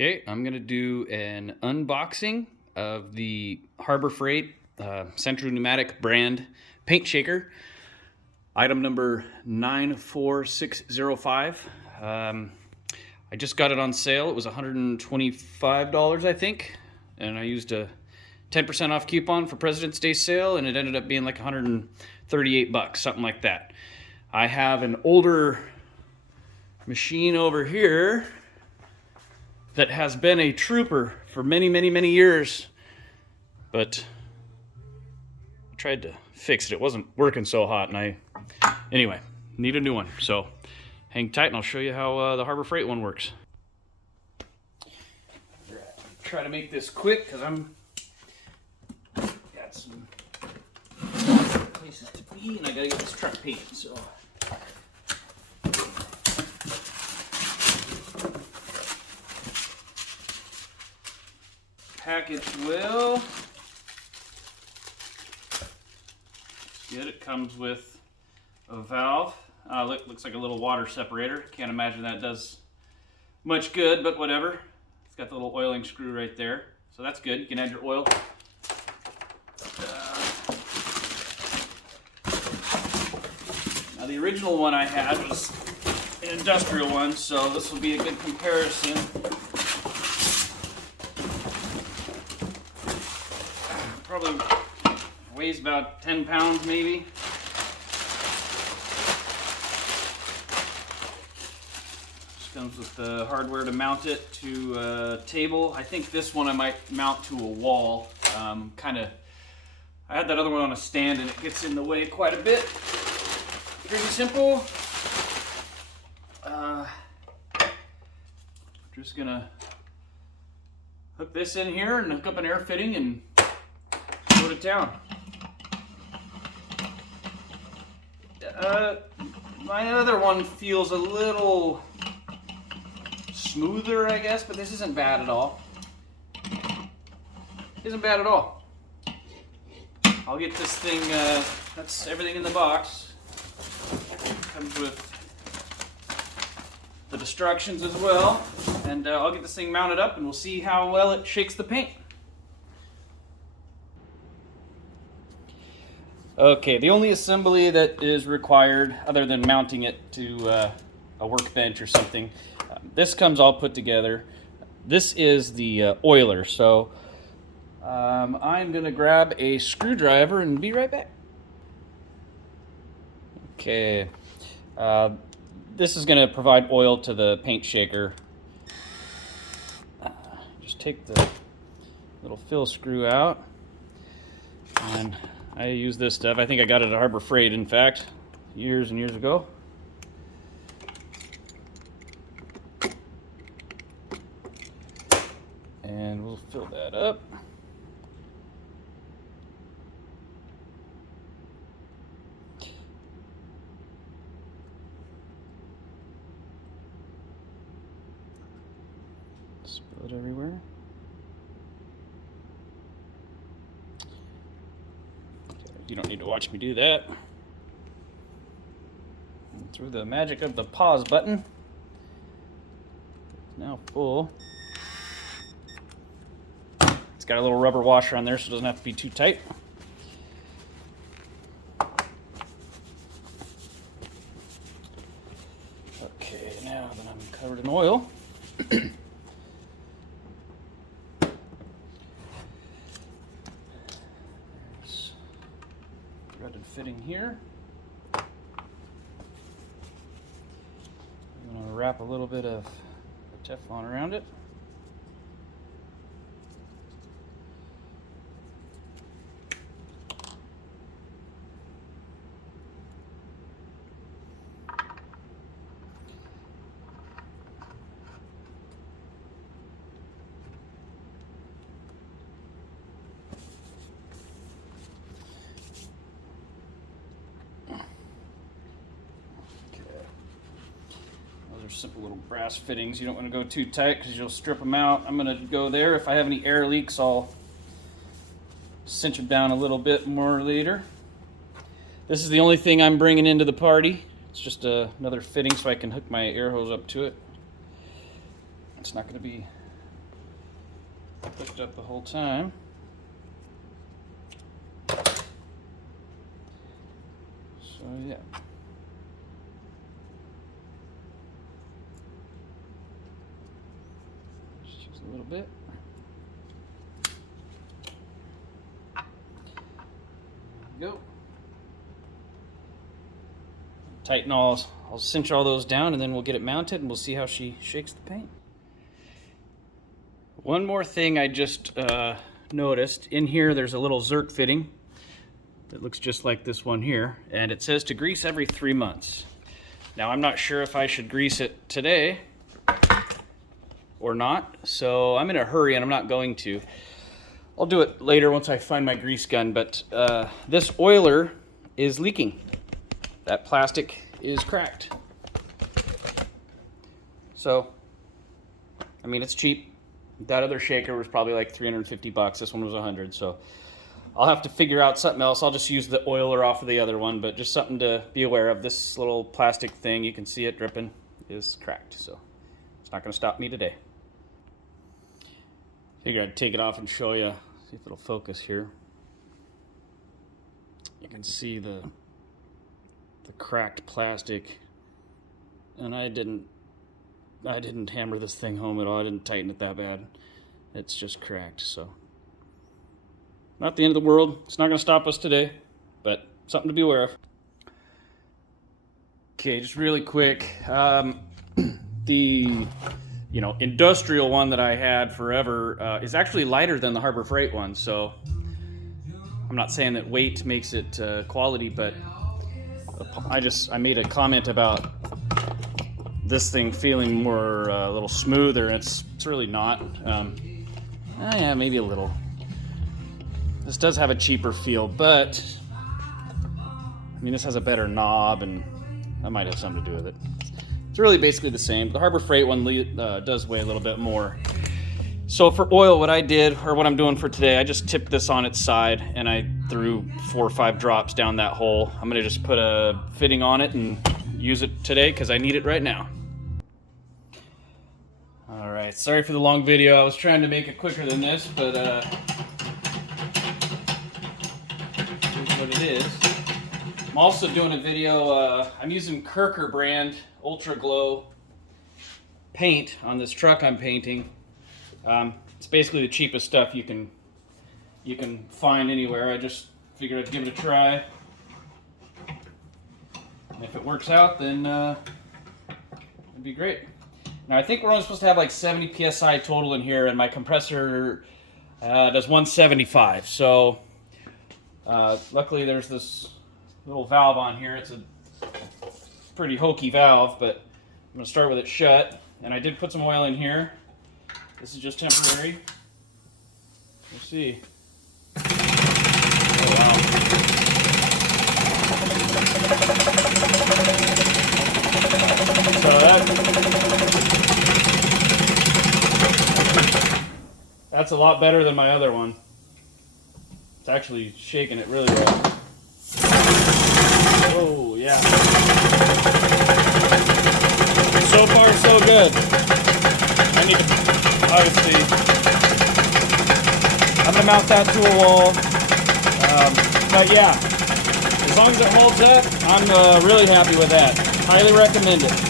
Okay, I'm gonna do an unboxing of the Harbor Freight Central Pneumatic brand paint shaker, item number 94605. I just got it on sale. It was $125, I think, and I used a 10% off coupon for President's Day sale, and it ended up being like 138 bucks, something like that. I have an older machine over here that has been a trooper for many years, but I tried to fix it. It wasn't working so hot, and anyway, need a new one. So hang tight and I'll show you how the Harbor Freight one works. Try to make this quick because I'm got some places to be and I gotta get this truck painted. So package well. Good. It comes with a valve. Looks like a little water separator. Can't imagine that does much good, but whatever. It's got the little oiling screw right there, so that's good. You can add your oil. Now the original one I had was an industrial one, so this will be a good comparison. Probably weighs about 10 pounds maybe. Just comes with the hardware to mount it to a table. I think this one I might mount to a wall. I had that other one on a stand and it gets in the way quite a bit. Pretty simple. Just gonna hook this in here and hook up an air fitting and go to town. My other one feels a little smoother, I guess, but this isn't bad at all. Isn't bad at all. I'll get this thing, that's everything in the box. Comes with the instructions as well, and I'll get this thing mounted up and we'll see how well it shakes the paint. Okay, the only assembly that is required, other than mounting it to a workbench or something, this comes all put together. This is the oiler, so I'm gonna grab a screwdriver and be right back. Okay, this is gonna provide oil to the paint shaker. Just take the little fill screw out, and I use this stuff. I think I got it at Harbor Freight, in fact, years and years ago. And we'll fill that up. Spill it everywhere. You don't need to watch me do that. And through the magic of the pause button, it's now full. It's got a little rubber washer on there so it doesn't have to be too tight. Okay, now that I'm covered in oil, threaded fitting here. I'm going to wrap a little bit of Teflon around it. Simple little brass fittings. You don't want to go too tight because you'll strip them out. I'm going to go there. If I have any air leaks, I'll cinch them down a little bit more later. This is the only thing I'm bringing into the party. It's just another fitting so I can hook my air hose up to it. It's not going to be Picked up the whole time. So yeah. Just use a little bit. There we go. Tighten all, I'll cinch all those down and then we'll get it mounted and we'll see how she shakes the paint. One more thing I just noticed. In here there's a little Zerk fitting that looks just like this one here, and it says to grease every 3 months. Now I'm not sure if I should grease it today or not, so I'm in a hurry and I'm not going to. I'll do it later once I find my grease gun, but this oiler is leaking. That plastic is cracked. So, I mean, it's cheap. That other shaker was probably like 350 bucks. This one was 100, so I'll have to figure out something else. I'll just use the oiler off of the other one, but just something to be aware of. This little plastic thing, you can see it dripping, is cracked, so it's not gonna stop me today. Figure I'd take it off and show you, see if it'll focus here. You can see the cracked plastic, and I didn't hammer this thing home at all. I didn't tighten it that bad. It's just cracked, so not the end of the world. It's not going to stop us today, but something to be aware of. Okay, just really quick. The industrial one that I had forever is actually lighter than the Harbor Freight one, so I'm not saying that weight makes it quality, but I made a comment about this thing feeling more a little smoother, and it's really not. Yeah, maybe a little. This does have a cheaper feel, but I mean, this has a better knob, and that might have something to do with it. It's really basically the same. The Harbor Freight one does weigh a little bit more. So for oil, what I did, or what I'm doing for today, I just tipped this on its side and I threw 4 or 5 drops down that hole. I'm gonna just put a fitting on it and use it today because I need it right now. All right, sorry for the long video. I was trying to make it quicker than this, but here's what it is. I'm also doing a video, I'm using Kirker brand Ultra Glow paint on this truck I'm painting. It's basically the cheapest stuff you can find anywhere. I just figured I'd give it a try. And if it works out, then it'd be great. Now I think we're only supposed to have like 70 psi total in here, and my compressor does 175. So luckily there's this little valve on here. It's a pretty hokey valve, but I'm gonna start with it shut. And I did put some oil in here. This is just temporary. We'll see. Oh, wow. So that's a lot better than my other one. It's actually shaking it really well. Oh, yeah. So far, so good. I need to, obviously, I'm going to mount that to a wall. But yeah, as long as it holds up, I'm really happy with that. Highly recommend it.